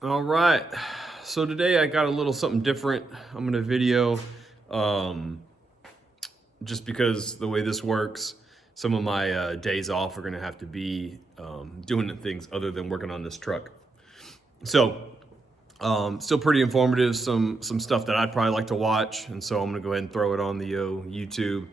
All right, so today I got a little something different. I'm gonna video, um, just because the way this works, some of my days off are gonna have to be doing things other than working on this truck. So, still pretty informative. Some stuff that I'd probably like to watch, and so I'm gonna go ahead and throw it on the YouTube,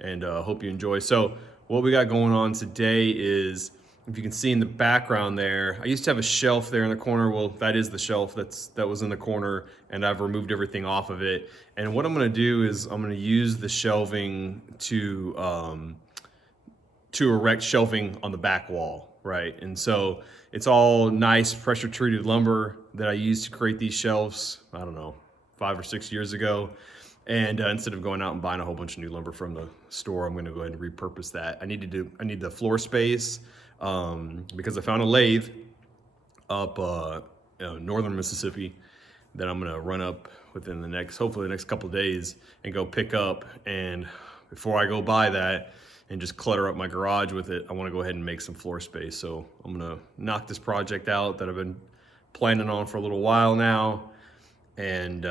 and hope you enjoy. So, what we got going on today is, if you can see in the background there, I used to have a shelf there in the corner. Well, that is the shelf that was in the corner, and I've removed everything off of it. And what I'm gonna do is I'm gonna use the shelving to erect shelving on the back wall, right? And so it's all nice pressure treated lumber that I used to create these shelves, I don't know, 5 or 6 years ago. And instead of going out and buying a whole bunch of new lumber from the store, I'm gonna go ahead and repurpose that. I need the floor space because I found a lathe up northern Mississippi that I'm gonna run up within hopefully the next couple of days and go pick up. And before I go buy that and just clutter up my garage with it, I wanna go ahead and make some floor space. So I'm gonna knock this project out that I've been planning on for a little while now. And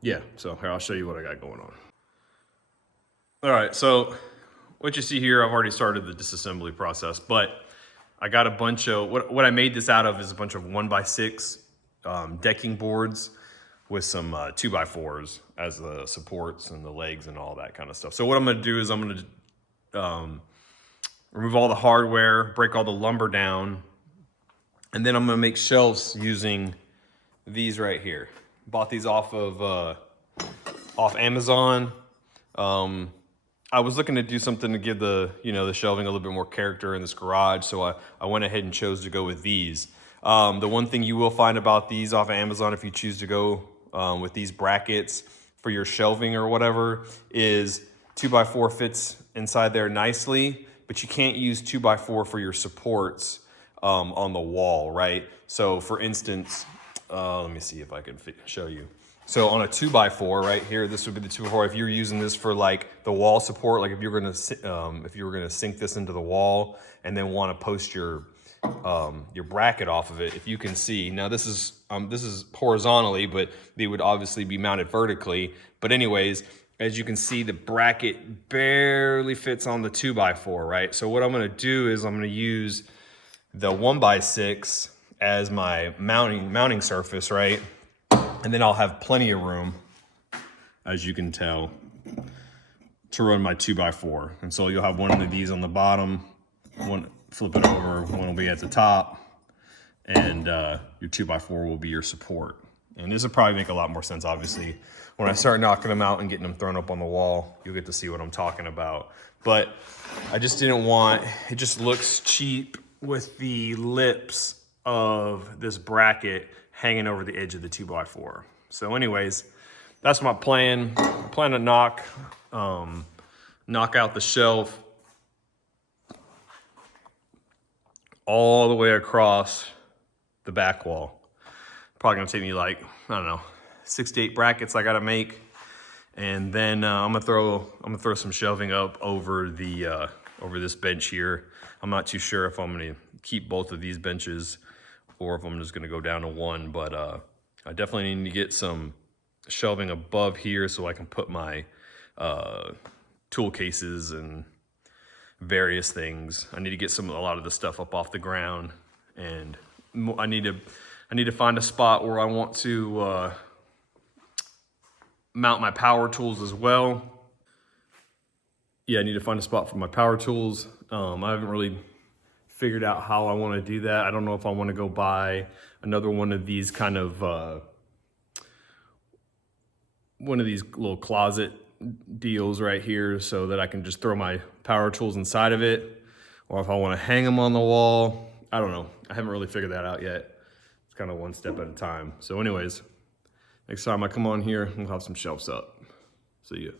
yeah, so here, I'll show you what I got going on. All right, so what you see here, I've already started the disassembly process, but I got a bunch of, what I made this out of is a bunch of 1x6 decking boards with some 2x4s as the supports and the legs and all that kind of stuff. So what I'm gonna do is I'm gonna remove all the hardware, break all the lumber down, and then I'm gonna make shelves using these right here. Bought these off Amazon. I was looking to do something to give the shelving a little bit more character in this garage, so I went ahead and chose to go with these. The one thing you will find about these off of Amazon, if you choose to go with these brackets for your shelving or whatever, is 2x4 fits inside there nicely, but you can't use 2x4 for your supports on the wall, right? So for instance, let me see if I can show you. So on a 2x4 right here, this would be the 2x4. If you're using this for like the wall support, like if you were gonna sink this into the wall and then want to post your bracket off of it, if you can see, now this is horizontally, but they would obviously be mounted vertically. But anyways, as you can see, the bracket barely fits on the 2x4, right? So what I'm gonna do is I'm gonna use the 1x6 as my mounting surface, right? And then I'll have plenty of room, as you can tell, to run my 2x4. And so you'll have one of these on the bottom, one, flip it over, one will be at the top, and your 2x4 will be your support. And this will probably make a lot more sense, obviously. When I start knocking them out and getting them thrown up on the wall, you'll get to see what I'm talking about. But I just didn't want, it just looks cheap with the lips of this bracket hanging over the edge of the 2x4. So anyways, that's my plan. I plan to knock out the shelf all the way across the back wall. Probably gonna take me like, I don't know, 6 to 8 brackets I gotta make. And then I'm gonna throw some shelving up over the over this bench here. I'm not too sure if I'm gonna keep both of these benches or if I'm just gonna go down to one, but I definitely need to get some shelving above here so I can put my tool cases and various things. I need to get a lot of the stuff up off the ground, and I need to find a spot where I want to mount my power tools as well. Yeah, I need to find a spot for my power tools. I haven't really figured out how I want to do that. I don't know if I want to go buy another one of these kind of one of these little closet deals right here so that I can just throw my power tools inside of it, or if I want to hang them on the wall. I don't know. I haven't really figured that out yet. It's kind of one step at a time. So anyways, next time I come on here, we'll have some shelves up. See ya.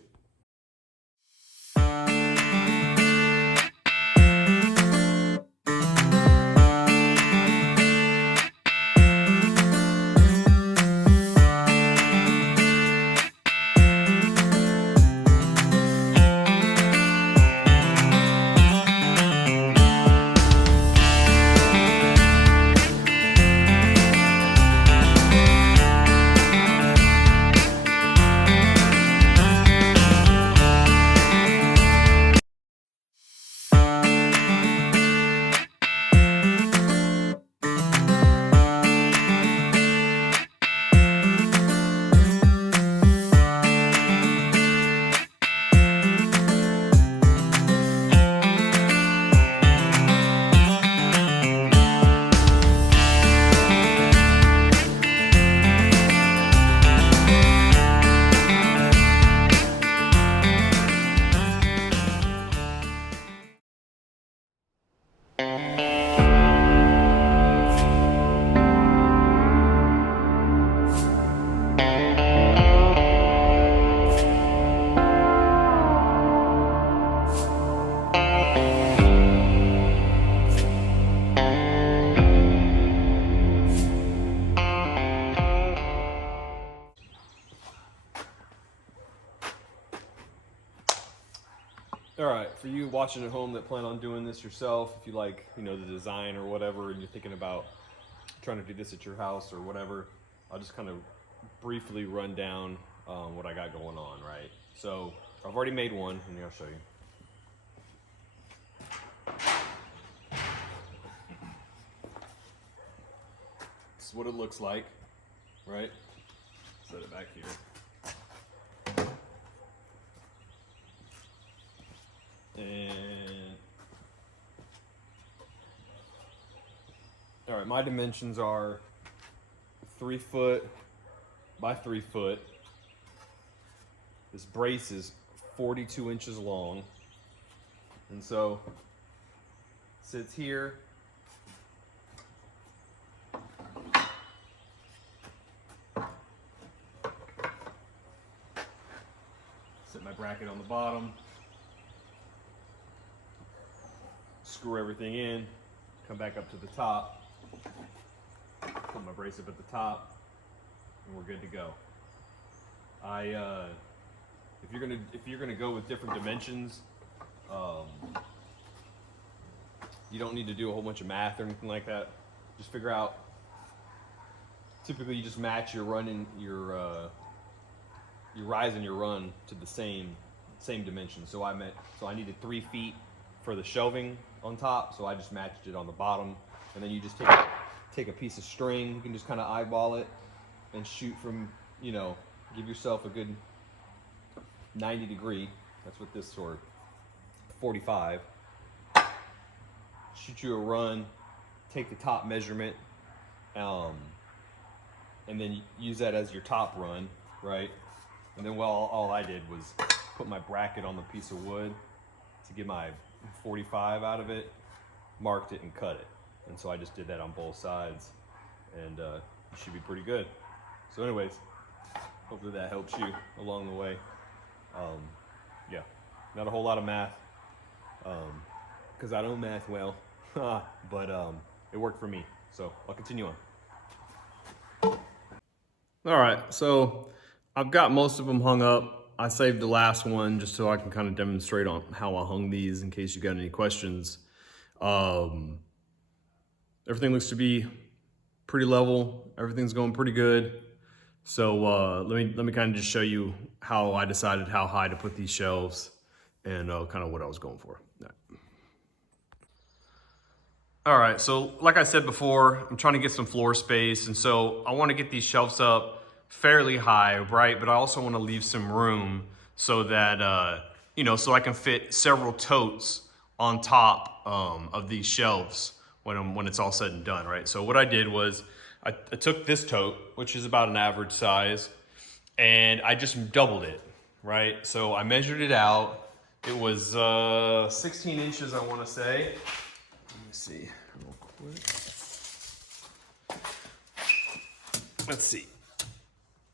for you watching at home that plan on doing this yourself, if you like, you know, the design or whatever, and you're thinking about trying to do this at your house or whatever, I'll just kind of briefly run down what I got going on, right? So I've already made one, and I'll show you. This is what it looks like, right? Set it back here. And all right, my dimensions are 3 foot by 3 foot. This brace is 42 inches long, and so it sits here. Set my bracket on the bottom. Screw everything in. Come back up to the top. Put my brace up at the top, and we're good to go. If you're gonna go with different dimensions, you don't need to do a whole bunch of math or anything like that. Just figure out. Typically, you just match your your rise and your run to the same dimension. So I needed 3 feet for the shelving on top, so I just matched it on the bottom, and then you just take a piece of string. You can just kind of eyeball it and shoot from, you know, give yourself a good 90 degree. That's what this sort, 45. Shoot you a run, take the top measurement, and then use that as your top run, right? And then all I did was put my bracket on the piece of wood to get my 45 out of it, marked it, and cut it. And so I just did that on both sides, and it should be pretty good. So anyways, hopefully that helps you along the way. Yeah, not a whole lot of math, because I don't math well, but it worked for me. So I'll continue on. All right, so I've got most of them hung up. I saved the last one just so I can kind of demonstrate on how I hung these in case you got any questions. Everything looks to be pretty level. Everything's going pretty good. So let me kind of just show you how I decided how high to put these shelves and kind of what I was going for. All right, so like I said before, I'm trying to get some floor space, and so I want to get these shelves up fairly high, right? But I also want to leave some room so that, you know, so I can fit several totes on top of these shelves when it's all said and done, right? So what I did was I took this tote, which is about an average size, and I just doubled it, right? So I measured it out. It was 16 inches, I want to say. Let me see real quick. Let's see.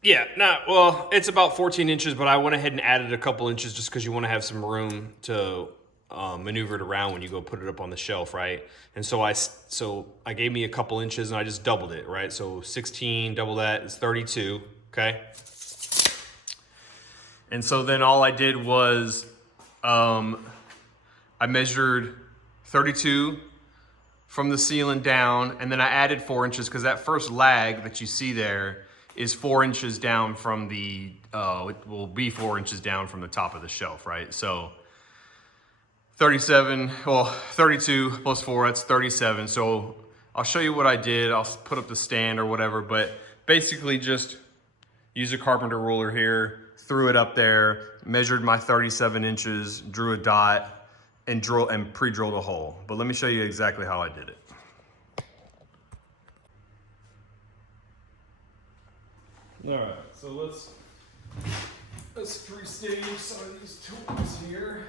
Yeah, well, it's about 14 inches, but I went ahead and added a couple inches just because you want to have some room to maneuver it around when you go put it up on the shelf, right? And so I gave me a couple inches and I just doubled it, right? So 16, double that is 32, okay? And so then all I did was I measured 32 from the ceiling down, and then I added 4 inches because that first lag that you see there is 4 inches down from the, it will be 4 inches down from the top of the shelf, right? So 32 plus 4, that's 37. So I'll show you what I did. I'll put up the stand or whatever, but basically just use a carpenter ruler here, threw it up there, measured my 37 inches, drew a dot, and pre-drilled a hole. But let me show you exactly how I did it. All right, so let's pre-stage some of these tools here.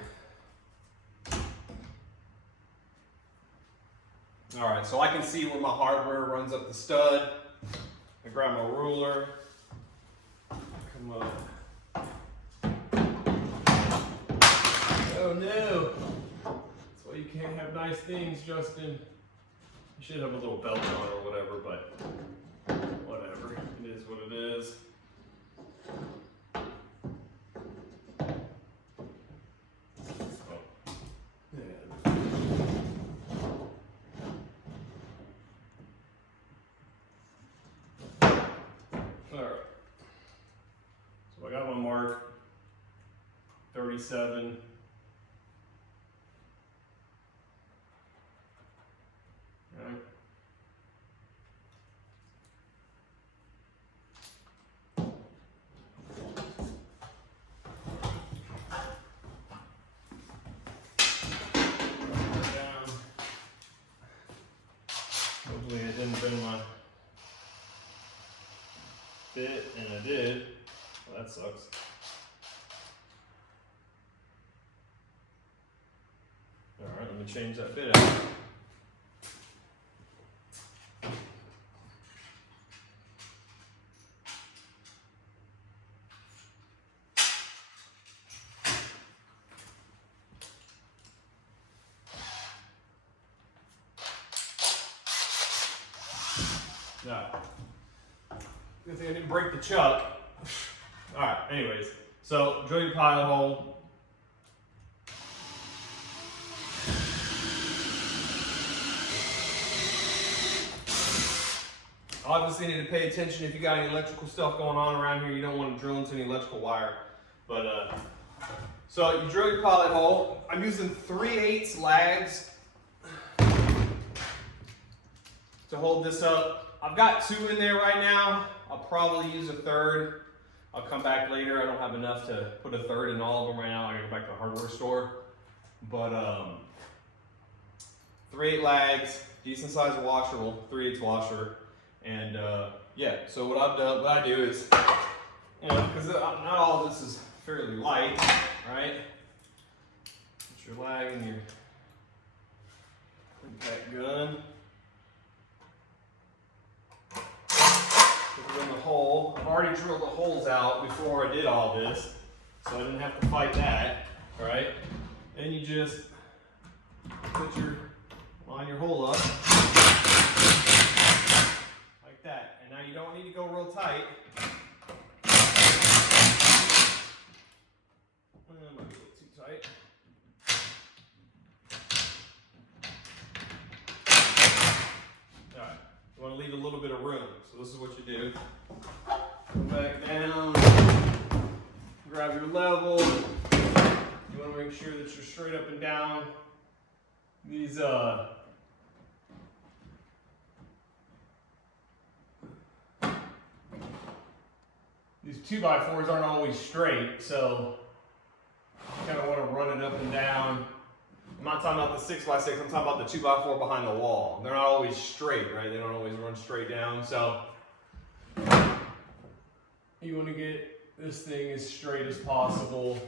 All right, so I can see where my hardware runs up the stud. I grab my ruler, come up. Oh no, that's why you can't have nice things, Justin. You should have a little belt on or whatever, but whatever, it is what it is. 37. Right. Hopefully it didn't bend my fit, and I did. Well, that sucks. Alright, let me change that bit out. No. Good thing I didn't break the chuck. Alright, anyways. So, drill your pilot hole. Obviously, you need to pay attention if you got any electrical stuff going on around here. You don't want to drill into any electrical wire. But, so you drill your pilot hole. I'm using 3/8 lags to hold this up. I've got 2 in there right now. I'll probably use a 3rd. I'll come back later. I don't have enough to put a 3rd in all of them right now. I gotta go back to the hardware store. But 3/8 lags, decent size washer, well, 3/8 washer. And yeah, so what I do is, you know, because not all of this is fairly light, right? Put your lag in your impact gun. Put it in the hole. I've already drilled the holes out before I did all this, so I didn't have to fight that, all right? And you just line your hole up like that. And now you don't need to go real tight. That might be a little too tight. All right, you want to leave a little bit of room. So this is what you do. Come back down, grab your level. You want to make sure that you're straight up and down. These 2x4s aren't always straight, so you kind of want to run it up and down. I'm not talking about the 6x6, I'm talking about the 2x4 behind the wall. They're not always straight, right? They don't always run straight down, so you want to get this thing as straight as possible,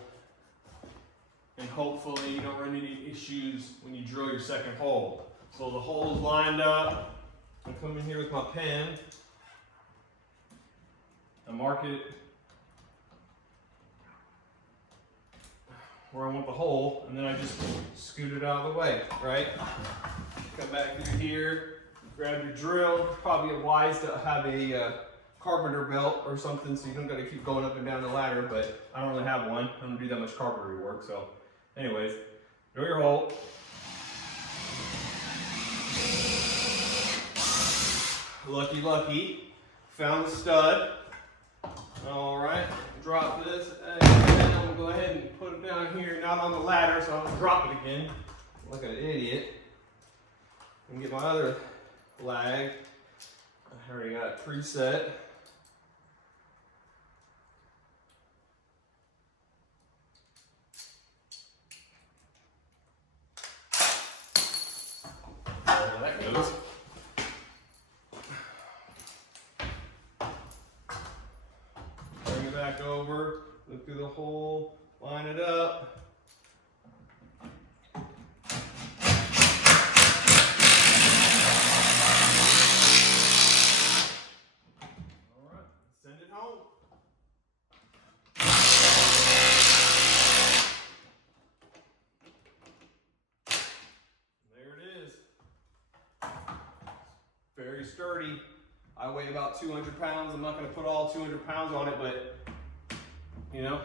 and hopefully you don't run into issues when you drill your second hole. So the hole is lined up. I come in here with my pen. I mark it where I want the hole, and then I just scoot it out of the way, right? Come back through here, grab your drill. Probably wise to have a carpenter belt or something so you don't gotta keep going up and down the ladder, but I don't really have one. I don't do that much carpentry work, so anyways, drill your hole. Lucky, lucky, found the stud. All right, drop this, and I'm gonna go ahead and put it down here, not on the ladder, so I'm gonna drop it again, like an idiot. And get my other lag. I already got it preset. There that goes. Bring it back over, look through the hole, line it up. All right, send it home. There it is. Very sturdy. I weigh about 200 pounds. I'm not going to put all 200 pounds on it, but you know,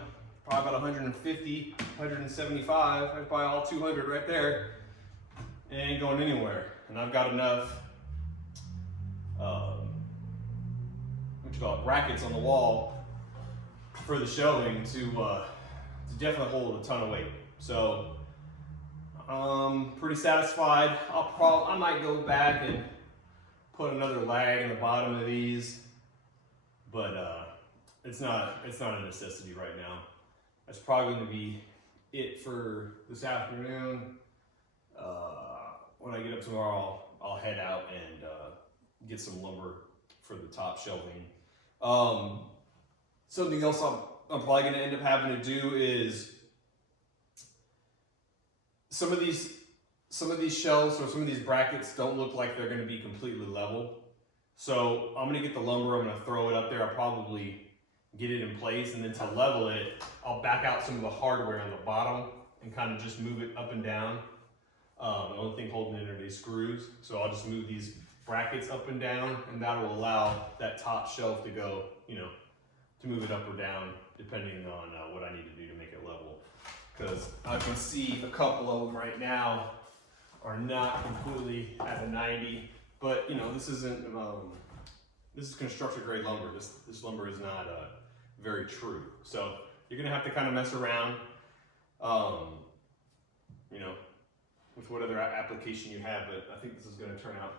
probably about 150, 175. That's probably all 200 right there. It ain't going anywhere. And I've got enough, brackets on the wall for the shelving to to definitely hold a ton of weight. So pretty satisfied. I might go back and put another lag in the bottom of these, but it's not a necessity right now. That's probably going to be it for this afternoon. When I get up tomorrow, I'll head out and get some lumber for the top shelving. Something else I'm probably going to end up having to do is some of these shelves or some of these brackets don't look like they're going to be completely level. So I'm going to get the lumber, I'm going to throw it up there. I'll probably get it in place, and then to level it, I'll back out some of the hardware on the bottom and kind of just move it up and down. The only thing holding it are these screws. So I'll just move these brackets up and down, and that will allow that top shelf to go, to move it up or down depending on what I need to do to make it level. Because I can see a couple of them right now are not completely at a 90, but this isn't, this is construction grade lumber. This lumber is not very true. So you're gonna have to kind of mess around, with what other application you have, but I think this is gonna turn out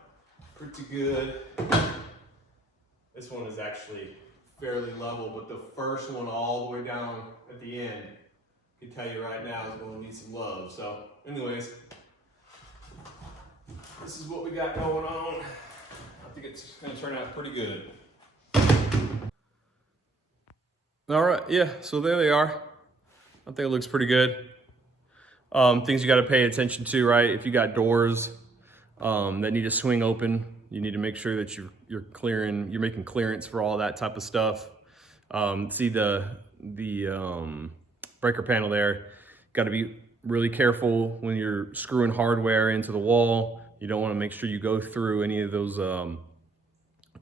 pretty good. This one is actually fairly level, but the first one all the way down at the end, I can tell you right now, is gonna need some love. So anyways, this is what we got going on. I think it's gonna turn out pretty good. All right, yeah, so there they are. I think it looks pretty good. Things you gotta pay attention to, right? If you got doors that need to swing open, you need to make sure that you're making clearance for all that type of stuff. See the breaker panel there. Got to be really careful when you're screwing hardware into the wall. You don't want to make sure you go through any of those,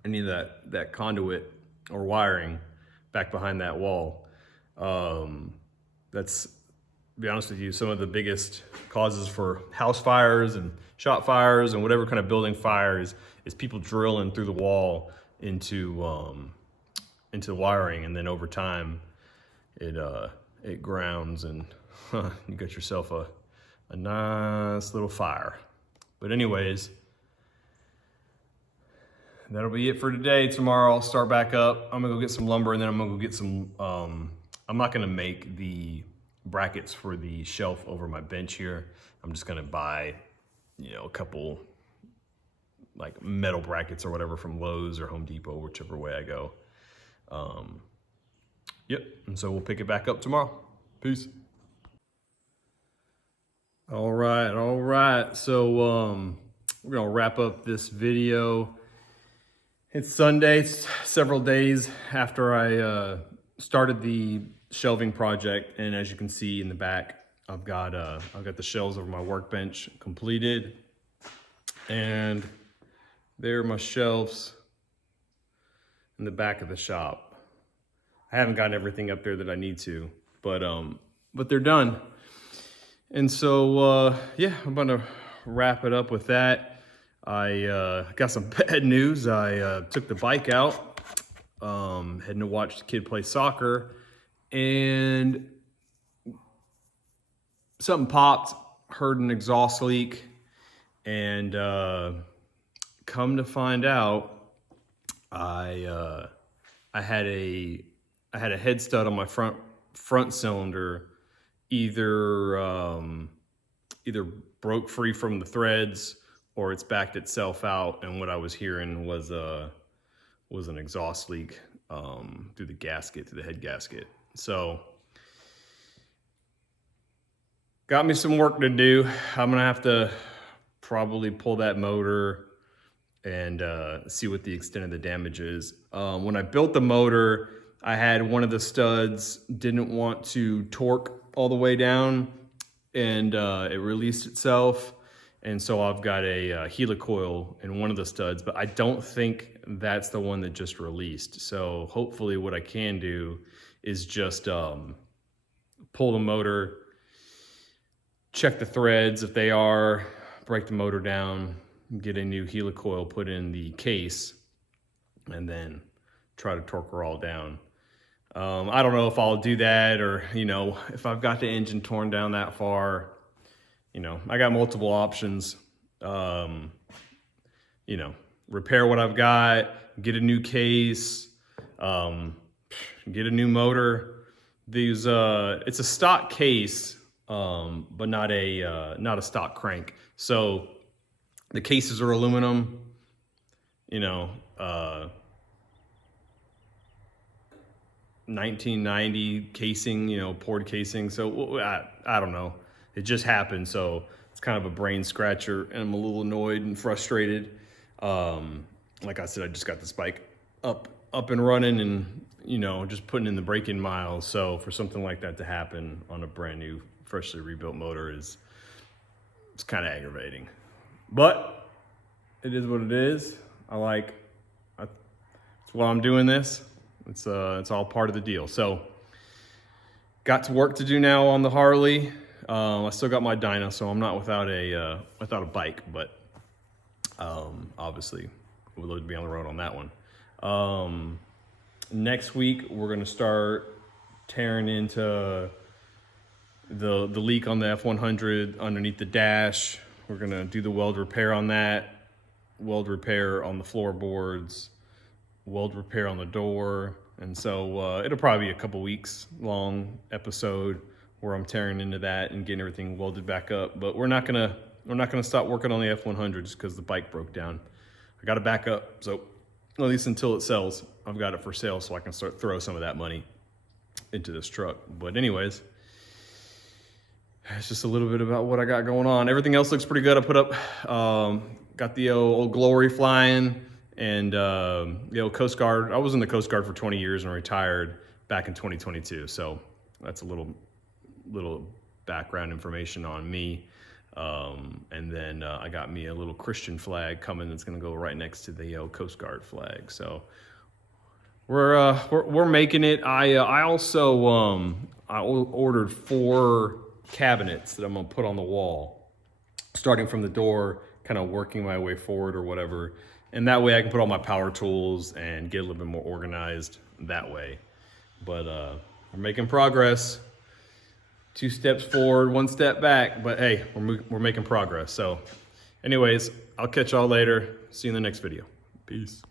any of that conduit or wiring back behind that wall. That's, to be honest with you, some of the biggest causes for house fires and shop fires and whatever kind of building fires is people drilling through the wall into wiring, and then over time it grounds and you got yourself a nice little fire. But anyways, that'll be it for today. Tomorrow I'll start back up. I'm gonna go get some lumber, and then I'm gonna go get some, I'm not gonna make the brackets for the shelf over my bench here. I'm just gonna buy, a couple like metal brackets or whatever from Lowe's or Home Depot, whichever way I go. Yep, and so we'll pick it back up tomorrow. Peace. All right. So we're gonna wrap up this video. It's Sunday, several days after I started the shelving project, and as you can see in the back, I've got the shelves over my workbench completed, and there are my shelves in the back of the shop. I haven't gotten everything up there that I need to, but they're done. And so yeah, I'm gonna wrap it up with that. I got some bad news. I took the bike out, heading to watch the kid play soccer, and something popped, heard an exhaust leak, and come to find out, I had a head stud on my front cylinder, either broke free from the threads or it's backed itself out, and what I was hearing was an exhaust leak through the head gasket. So got me some work to do. I'm gonna have to probably pull that motor and see what the extent of the damage is. When I built the motor, I had one of the studs didn't want to torque all the way down, and it released itself. And so I've got a helicoil in one of the studs, but I don't think that's the one that just released. So hopefully what I can do is just pull the motor, check the threads if they are, break the motor down, get a new helicoil put in the case, and then try to torque her all down. I don't know if I'll do that, or, if I've got the engine torn down that far, I got multiple options. Um, Repair what I've got, get a new case, um, get a new motor. It's a stock case, but not a stock crank. So the cases are aluminum, you know, uh, 1990 casing, poured casing. So I don't know. It just happened. So it's kind of a brain scratcher, and I'm a little annoyed and frustrated. Like I said, I just got this bike up and running, and just putting in the break-in miles. So for something like that to happen on a brand new, freshly rebuilt motor it's kind of aggravating. But it is what it is. That's why I'm doing this. It's all part of the deal. So got to work to do now on the Harley. I still got my dyno, so I'm not without a bike, but obviously we'll load to be on the road on that one. Next week we're gonna start tearing into the leak on the F100 underneath the dash. We're gonna do the weld repair on that, weld repair on the floorboards, weld repair on the door. And so it'll probably be a couple weeks long episode where I'm tearing into that and getting everything welded back up. But we're not gonna stop working on the F100 just because the bike broke down. I got to back up, so at least until it sells, I've got it for sale, so I can start throw some of that money into this truck. But anyways, it's just a little bit about what I got going on. Everything else looks pretty good. I put up, got the old Glory flying, and Coast Guard. I was in the Coast Guard for 20 years and retired back in 2022. So that's a little background information on me. And then I got me a little Christian flag coming that's going to go right next to the Coast Guard flag. So we're making it. I also I ordered 4 cabinets that I'm gonna put on the wall, starting from the door, kind of working my way forward or whatever. And that way I can put all my power tools and get a little bit more organized that way. But we're making progress. 2 steps forward, 1 step back, but hey, we're making progress. So anyways, I'll catch y'all later. See you in the next video. Peace.